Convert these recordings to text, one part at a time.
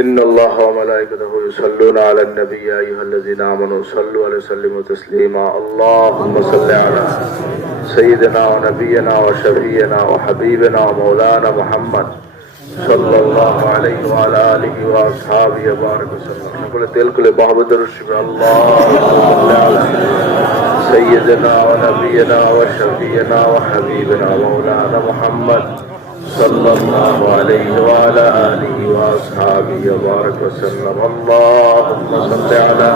إن الله وملائكته يصلون على النبي يا أيها الذين آمنوا صلوا عليه وسلموا تسليما. اللهم صل على سيدنا ونبينا وشفينا وحبيبنا ومولانا محمد صلى الله عليه وعلى آله وأصحابه وبارك وسلم. نقول تلك لبعض درشب الله صل على سيدنا ونبينا وشفينا وحبيبنا ومولانا محمد صلى الله عليه وعلى آله وأصحابه وبارك وسلم اللهم صل على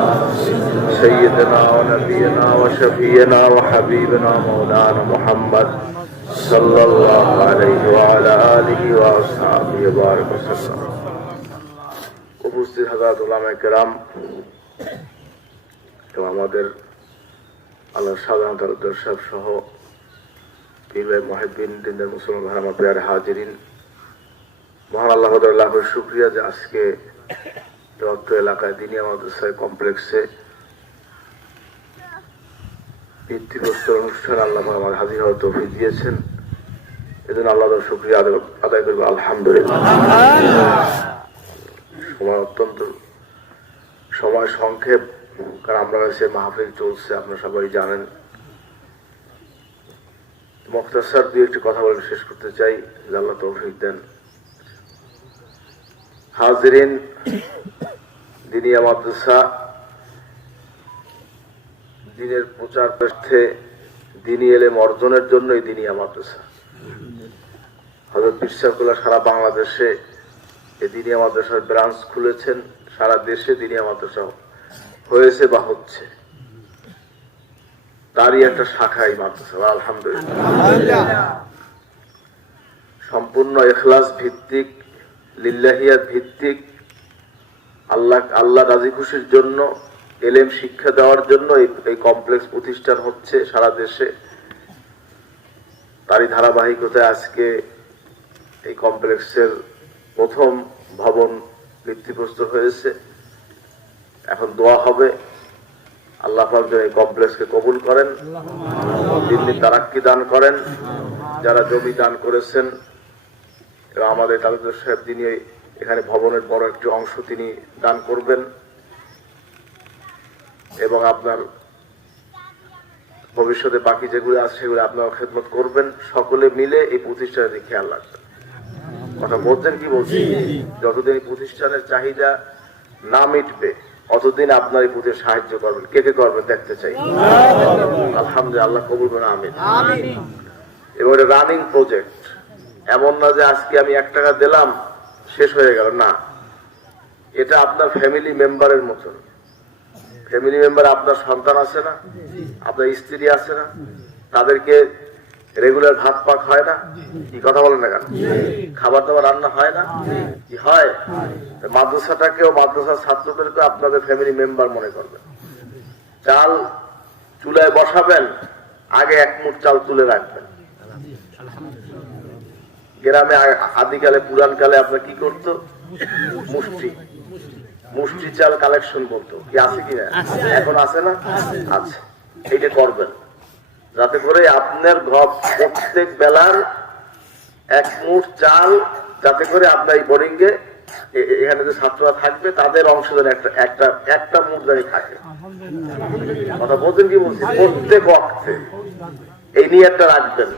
سيدنا ونبينا وشفينا وحبيبنا مولانا محمد صلى الله عليه وعلى آله وأصحابه وبارك وسلم উপস্থিত হাজার উলামায়ে কেরাম এবং আমাদের আল্লাহ সাধারণ তালুকদার সাহেব সহ পীর ভাই মহিদ্দিন দিনদের মুসলমান আমার পেয়ারে হাজিরিন। মহান আল্লাহ আল্লাহর শুক্রিয়া যে আজকে অত্র এলাকায় দিনী মাদ্রাসায়, কমপ্লেক্সে ভিত্তিপ্রস্তর অনুষ্ঠান আল্লাহ আমার হাজির হওয়ার তৌফিক দিয়েছেন। এজন্য আল্লাহ শুক্রিয়া আদায় আদায় করব, আলহামদুলিল্লাহ। সময় অত্যন্ত, সময় সংক্ষেপ, কারণ আমরা কাছে মাহফিল চলছে, আপনারা সবাই জানেন। মখতাসার দুই একটি কথা বলে শেষ করতে চাই। আল্লাহ তৌফিক দেন। হাজিরিন দিনিয়া মাদ্রাসা দিনের প্রচার পৃষ্ঠে দিনী এলেম অর্জনের জন্যই দিনিয়া মাদ্রাসা হজরত বিশ্বাসগুলা সারা বাংলাদেশে এই দিনিয়া মাদ্রাসার ব্রাঞ্চ খুলেছেন, সারা দেশে দিনিয়া মাদ্রাসা হয়েছে বা হচ্ছে। তারই একটা শাখা এই মাদ্রাসা, আলহামদুলিল্লাহ। সম্পূর্ণ এখলাস ভিত্তিক, লিল্লাহিয়াত ভিত্তিক, আল্লাহ আল্লাহ রাজি খুশির জন্য, এলেম শিক্ষা দেওয়ার জন্য এই কমপ্লেক্স প্রতিষ্ঠান হচ্ছে সারা দেশে। তারই ধারাবাহিকতায় আজকে এই কমপ্লেক্সের প্রথম ভবন ভিত্তিপ্রস্তর হয়েছে। এখন দোয়া হবে। আল্লাহ যেন এই কমপ্লেক্সকে কবুল করেন। দিল্লি তারাক্কি দান করেন। যারা জমি দান করেছেন এবং আমাদের তালুকদার সাহেব তিনি এখানে ভবনের বড় একটি অংশ তিনি দান করবেন। এবং আপনার ভবিষ্যতে বাকি যেগুলো আছে সেগুলো আপনার খেদমত করবেন। সকলে মিলে এই প্রতিষ্ঠানের খেয়াল রাখবেন। কথা বলছেন কি বলছেন? যতদিন এই প্রতিষ্ঠানের চাহিদা না মিটবে অতদিন আপনার এই প্রতি সাহায্য করবেন। কে কে করবেন দেখতে চাই। আলহামদুলিল্লাহ আল্লাহ কবুল করেন আমিন। এবং এটা রানিং প্রজেক্ট এমন না যে আজকে আমি এক টাকা দিলাম শেষ হয়ে গেল না। এটা আপনার ফ্যামিলি মেম্বারের মতন ফ্যামিলি মেম্বার আপনার সন্তান আছে না? আপনার স্ত্রী আছে না? তাদেরকে রেগুলার ভাত পাক হয় না? কি কথা বলেন না কেন? খাবার দাবার রান্না হয় না? কি হয়? মাদ্রাসাটাকেও মাদ্রাসার ছাত্রদেরকে আপনাদের ফ্যামিলি মেম্বার মনে করবেন। চাল চুলায় বসাবেন আগে এক মুঠ চাল তুলে রাখবেন। গ্রামে আদিকালে পুরান কালে আপনার কি করতো? মুষ্টি। মুষ্টি চাল কালেকশন করতো কি আছে কি না এখন আছে না? আছে। এইটা করবেন। যাতে করে আপনার ঘর প্রত্যেক বেলার এক মুঠ চাল, যাতে করে আপনার এই বোরিং এ এখানে যে ছাত্ররা থাকবে, তাদের অংশ যেন একটা একটা একটা মুঠ যেন থাকে। কথা বলছেন কি বলছি প্রত্যেক অর্থে এই নিয়ে একটা রাখবেন।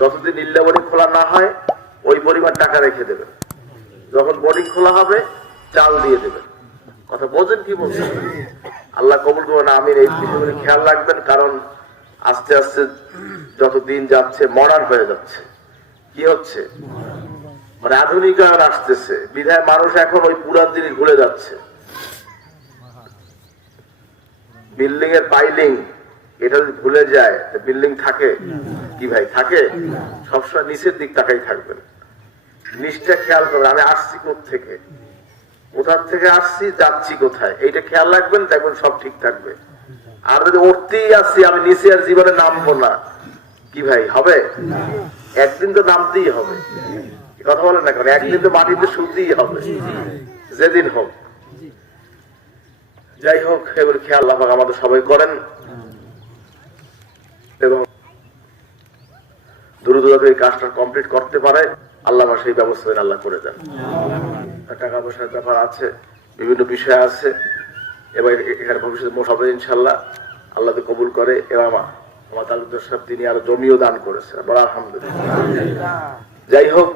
যতদিন ইল্লা বোর্ডিং খোলা না হয়, ওই পরিমাণ টাকা রেখে দেবেন। যখন বোর্ডিং খোলা হবে, চাল দিয়ে দেবেন। কথা বলছেন কি বলছেন? আল্লাহ কবুল করবেন আমি এই খেয়াল রাখবেন, কারণ আস্তে আস্তে যত দিন যাচ্ছে মডার্ন হয়ে যাচ্ছে। কি হচ্ছে? মানে আধুনিকায়ন আসতেছে। বিধায় মানুষ এখন ওই পুরান জিনিস ভুলে যাচ্ছে। বিল্ডিং এর পাইলিং এটা যদি ভুলে যায় বিল্ডিং থাকে? কি ভাই, থাকে? সবসময় নিচের দিক তাকাই থাকবেন। নিচটা খেয়াল করবেন, আমি আসছি থেকে কোথার থেকে আসছি, যাচ্ছি কোথায়? এইটা খেয়াল রাখবেন, দেখবেন সব ঠিক থাকবে। আর যদি উঠতেই আসছি আমি নিচে আর জীবনে নামবো না। কি ভাই হবে? একদিন তো নামতেই হবে। কথা বলেন না কারণ একদিন তো মাটিতে শুনতেই হবে। যেদিন হোক। যাই হোক এবার খেয়াল পাক আমাদের সবাই করেন। এবং দ্রুত যাতে এই কাজটা কমপ্লিট করতে পারে আল্লাহ সেই ব্যবস্থা আল্লাহ করে দেন। টাকা পয়সার ব্যাপার আছে বিভিন্ন বিষয় আছে। এবার এ- এখানে ভবিষ্যতে মোট ইনশাল্লাহ। আল্লাহ তো কবুল করে। এবার আমার আমার তালুকদার সাহেব তিনি আরও জমিও দান করেছেন। বড় আলহামদুলিল্লাহ। যাই হোক,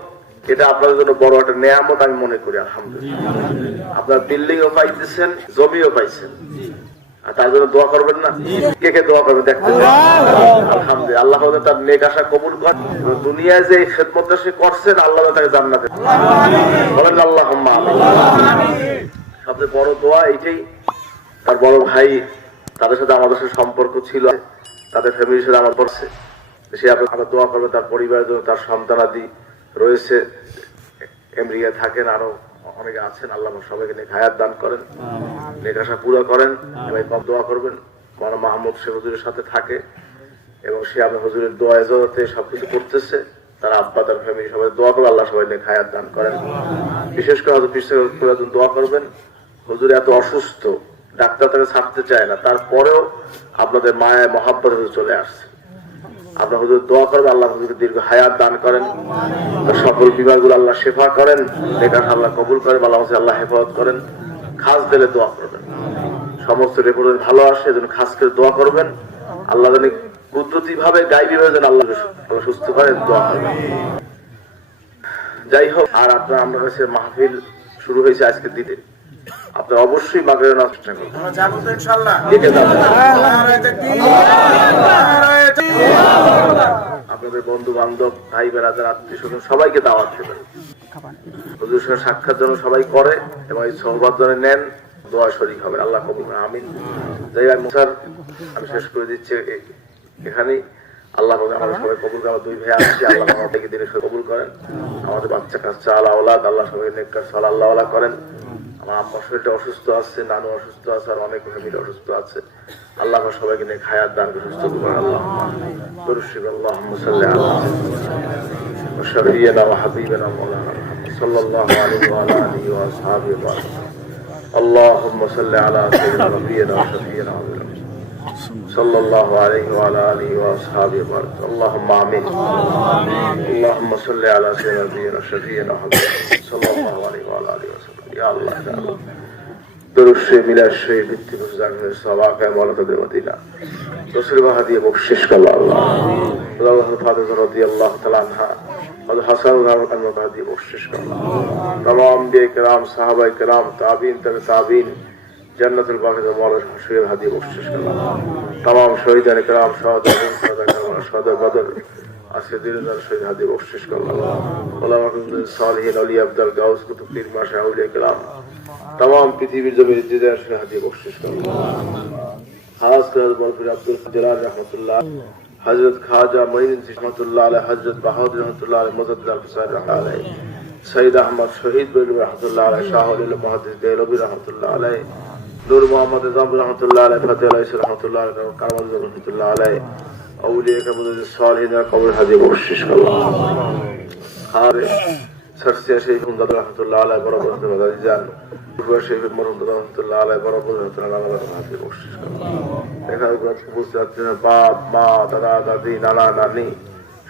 এটা আপনাদের জন্য বড় একটা নেয়ামত আমি মনে করি, আলহামদুলিল্লাহ। আপনার বিল্ডিং ও পাইতেছেন, জমিও পাইছেন। আর তার জন্য দোয়া করবেন না? কে কে দোয়া করবেন দেখতে আলহামদুলিল্লাহ। আল্লাহ তার নেক আশা কবুল এবং দুনিয়ায় যে খেদমতটা সে করছেন, আল্লাহ তাকে জান্নাতে বলেন আল্লাহ সবচেয়ে বড় দোয়া এইটাই তার বড় ভাই তাদের সাথে আমাদের সাথে সম্পর্ক ছিল তাদের ফ্যামিলির সাথে আমার পড়ছে সে আপনার আমরা দোয়া করবে তার পরিবারের জন্য তার সন্তানাদি রয়েছে আমেরিকা থাকেন আরও অনেকে আছেন আল্লাহ সবাইকে নিয়ে হায়াত দান করেন নেকাশা পুরো করেন এবং কম দোয়া করবেন। মানা মাহমুদ সে হুজুরের সাথে থাকে এবং সে আপনার হুজুরের দোয়া এজতে সবকিছু করতেছে। তার আব্বা তার ফ্যামিলি সবাই দোয়া করে আল্লাহ সবাই নিয়ে হায়াত দান করেন। বিশেষ করে হয়তো পিছিয়ে দোয়া করবেন। হুজুর এত অসুস্থ ডাক্তার তাকে ছাড়তে চায় না। তারপরেও আপনাদের মায়ের মহাব্বত চলে আসছে। আপনার হুজুর দোয়া করবেন, আল্লাহ হুজুর দীর্ঘ হায়াত দান করেন। সকল বিভাগগুলো আল্লাহ শেফা করেন। এটা আল্লাহ কবুল করেন, আল্লাহ আল্লাহ হেফাজত করেন। খাস দিলে দোয়া করবেন। সমস্ত রেপোর্ট ভালো আসে এজন্য খাস করে দোয়া করবেন। আল্লাহ জানি কুদরতি ভাবে গাইবি ভাবে যেন আল্লাহ সুস্থ করেন, দোয়া করবেন। যাই হোক, আর আপনার আমরা কাছে মাহফিল শুরু হয়েছে আজকের দিতে আপনার অবশ্যই মাগরের নাচ চেষ্টা করবেন আমরা যাব তো। আপনাদের বন্ধু বান্ধব ভাই বেড়াদের আত্মীয় স্বজন সবাইকে দাওয়াত দেবেন। হুজুর সাক্ষাৎ যেন সবাই করে এবং এই যেন নেন দোয়া শরীক হবে। আল্লাহ কবুল আমিন। যাই হোক স্যার আমি শেষ করে দিচ্ছি এখানেই। আল্লাহ আমাদের সবাই কবুল আমার দুই ভাই আসছে আল্লাহ আমাদেরকে দিনে কবুল করেন। আমাদের বাচ্চা কাচ্চা আল্লাহ আল্লাহ সবাই নেককার সাল আল্লাহ করেন। আমার আম্মার শরীরটা অসুস্থ আছে নানু অসুস্থ আছে আর অনেক ফ্যামিলি অসুস্থ আছে আল্লাহ পাক সবাইকে নিয়ে খায়াত দান করে সুস্থ করেন আল্লাহ দরুশিব আল্লাহ সাল্লি আলা وشفينا وحبيبنا مولانا محمد صلى الله عليه وعلى اله واصحابه وبارك اللهم صل على سيدنا نبينا وشفينا وحبيبنا صلى الله عليه وعلى اله واصحابه وبارك اللهم امين اللهم صل على سيدنا نبينا وشفينا وحبيبنا صلى الله عليه وعلى اله দরুশে মিলাশে ভিত্তি জানবে সবাকে মলত দেবতিনা নসিরবাহ দিয়ে বকশিস আল্লাহ। আল্লাহ ফাদে রদি আল্লাহ তালানহা সাহাবাই کرام তাবিন, তবে তাবিন, জান্নাতুল বাকিতে মলত হাসির হাদি বকশিস তমাম শহীদান সহদ সদা সদা আজকে দিনদার শহীদ হাদি বকশিস করলাম। আল্লাহ সালহীন আলী আব্দাল গাউস কুতুব তিন মাসে আউলিয়া গেলাম তাম পৃথিবীর জমির দিদার শহীদ হাদি বকশিস করলাম। খাস করে বরফির আব্দুল জলাল রহমতুল্লাহ, হজরত খাজা মঈন রহমতুল্লাহ আলহ হজরত বাহাদুর রহমতুল্লাহ আলহ মজদ্দার হুসাইন আলহ সৈয়দ আহমদ শহীদ বেলু রহমতুল্লাহ আলহ শাহুল মহাদিস দেলবি রহমতুল্লাহ আলহ নূর মোহাম্মদ নিজাম রহমতুল্লাহ আলহ ফতেহ আলহ রহমতুল্লাহ রহমতুল্লাহ আলহ আউলিয়া কামুদ সালিহিন কবর হাজি বকশিশ করলাম আর সরসিয়া শেখ হুমদাদ রহমতুল্লাহ আলাই বরাবর মাদারি যান পূর্বা শেখ মরহুদ রহমতুল্লাহ আলাই বরাবর না বাপ মা দাদা দাদি নানা নানি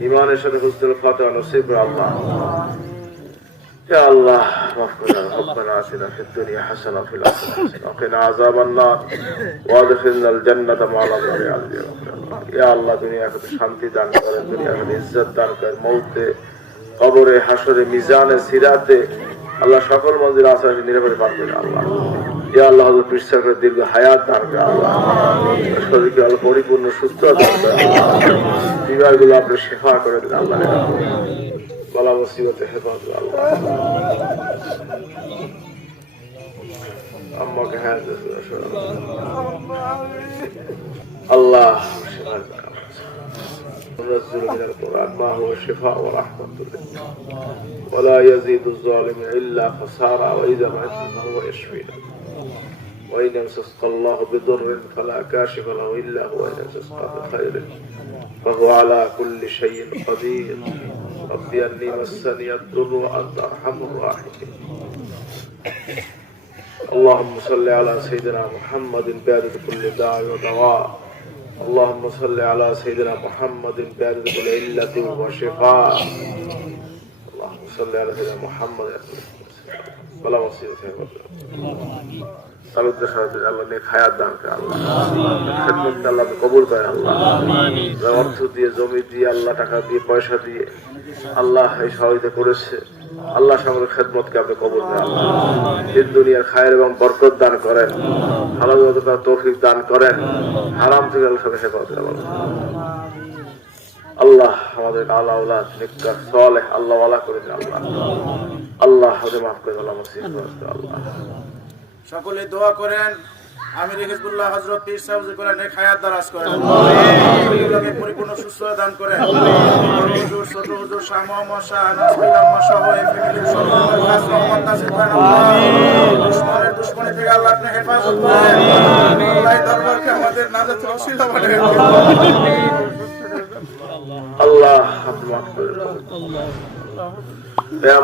ইমানের সাথে হুসনুল ফাতিহা নসিব করে আল্লাহ يا الله واغفر لنا ربنا اتنا في الدنيا حسنه وفي الاخره حسنه وقنا عذاب النار وادخلنا الجنه مع الابرار يا الله يا الله দুনিয়া কে শান্তি দান করেন দুনিয়া কে ইজ্জত দান করেন মউতে কবরে হাসরে মিজানে সিরাতে আল্লাহ সকল মন্দির আসার নিরাপদে পার করেন আল্লাহ ইয়া আল্লাহ হযরত পীর সাহেবের দীর্ঘ হায়াত দান করে আল্লাহ শরীরকে আল্লাহ পরিপূর্ণ সুস্থ দান করে বিবাহগুলো আপনি শেফা করে দিন আল্লাহ বলা মুসিবতে হেফাজত আল্লাহ আম্মাকে হ্যাঁ আল্লাহ শেফা দান ونزل من القرآن ما هو شفاء ورحمة للمؤمنين ولا يزيد الظالم إلا خسارة وإذا مت فهو يشفينا وإن يمسسك الله بضر فلا كاشف له إلا هو وإن يمسسك بخير فهو على كل شيء قدير. ربي أني مسني الضر وأنت أرحم الراحمين. اللهم صل على سيدنا محمد بارد كل داء ودواء. اللهم صل على سيدنا محمد بارد كل علة وشفاء. اللهم صل على سيدنا محمد. ولا وصية তালুকদের সাথে আল্লাহ নেক হায়াত আল্লাহ। খেদমত আল্লাহ কবুল আল্লাহ। অর্থ দিয়ে, জমি দিয়ে, আল্লাহ টাকা দিয়ে, পয়সা দিয়ে আল্লাহ এই সহযোগিতা করেছে। আল্লাহ সামনে খেদমতকে আপনি কবুল করেন। দিন দুনিয়ার খায়ের এবং বরকত দান করেন। হালাল তৌফিক দান করেন। হারাম থেকে আল্লাহ সাথে হেফাজত আল্লাহ আমাদের আল্লাহ আল্লাহ নিকার আল্লাহ ওয়ালা করে আল্লাহ। আল্লাহ মাফ করে আল্লাহ আল্লাহ। সকলে দোয়া করেন। আমির হিজবুল্লাহ হজরত পীর সাহেব করেন এক হায়াত দারাজ করেন। পরিপূর্ণ সুস্থতা দান করেন। হুজুর ছোট হুজুর শাহ মোহাম্মদ শাহ সহ এই ফ্যামিলির সকলের নাসিব করেন আল্লাহ। দুশ্মনের দুশ্মনী থেকে আল্লাহ আপনি হেফাজত করেন। আল্লাহ দরবারকে আমাদের নাজাতের ওসিলা বানিয়ে। আল্লাহ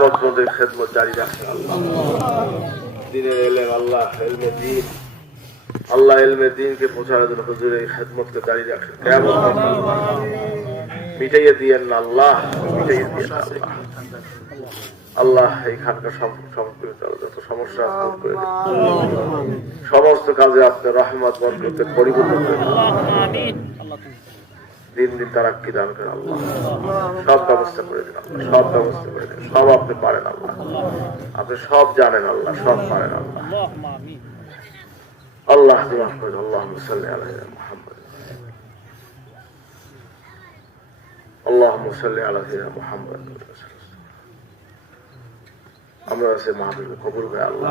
মাফ করে খেদমত জারি রাখেন। আল্লাহ দিনের এলেম, আল্লাহ এলমে দিন। আল্লাহ এলমে দিনকে পৌঁছানোর জন্য হুজুর এই খেদমতকে জারি রাখেন। পর্যন্ত মিটাইয়ে দিয়েন না আল্লাহ, মিটাইয়ে দিয়েন আল্লাহ। আল্লাহ এই যত সমস্যা করে সমস্ত কাজে আপনার রহমত, বরকতে করে দিন দিন তারা কি দান করে আল্লাহ। সব ব্যবস্থা করে দিন সব ব্যবস্থা করে দিন। সব আপনি পারেন আল্লাহ। আপনি সব জানেন আল্লাহ সব পারেন আল্লাহ। আল্লাহ আল্লাহ আল্লাহ আমরা আল্লাহ।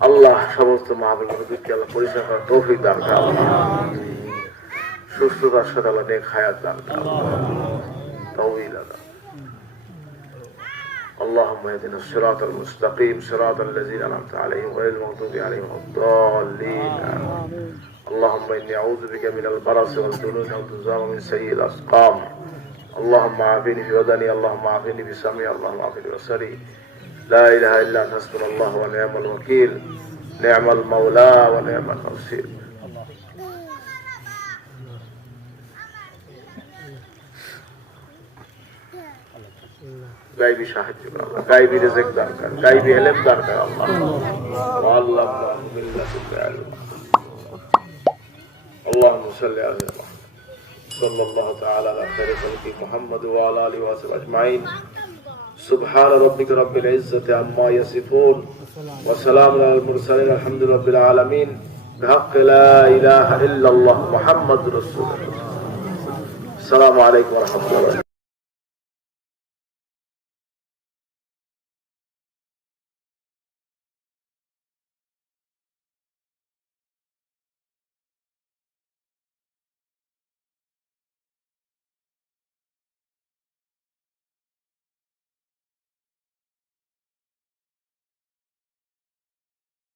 আল্লাহ। সমস্ত মাহবিল নদীকে আল্লাহ তৌফিক দান করে আল্লাহ সুস্থতার সাথে আল্লাহ নেক হায়াত দান করে আল্লাহ তৌহিদ আল্লাহ اللهم اهدنا الصراط المستقيم صراط الذين انعمت عليهم غير المغضوب عليهم ولا الضالين اللهم اني اعوذ بك من البرص والجنون والجزام ومن سيء الاسقام اللهم عافني في بدني اللهم عافني بسمعي اللهم عافني ببصري لا اله الا انت حسبنا الله ونعم الوكيل نعم المولى ونعم النصير গাইবি সাহায্য কর আল্লাহ গাইবি রিজিক দান কর গাইবি ইলম দান কর আল্লাহ আল্লাহ বিল্লাহ اللهم صل على محمد صلى الله تعالى على خير خلقه محمد وعلى اله وصحبه اجمعين سبحان ربك رب العزة عما يصفون وسلام على المرسلين الحمد لله رب العالمين بحق لا اله الا الله محمد رسول الله السلام عليكم ورحمه الله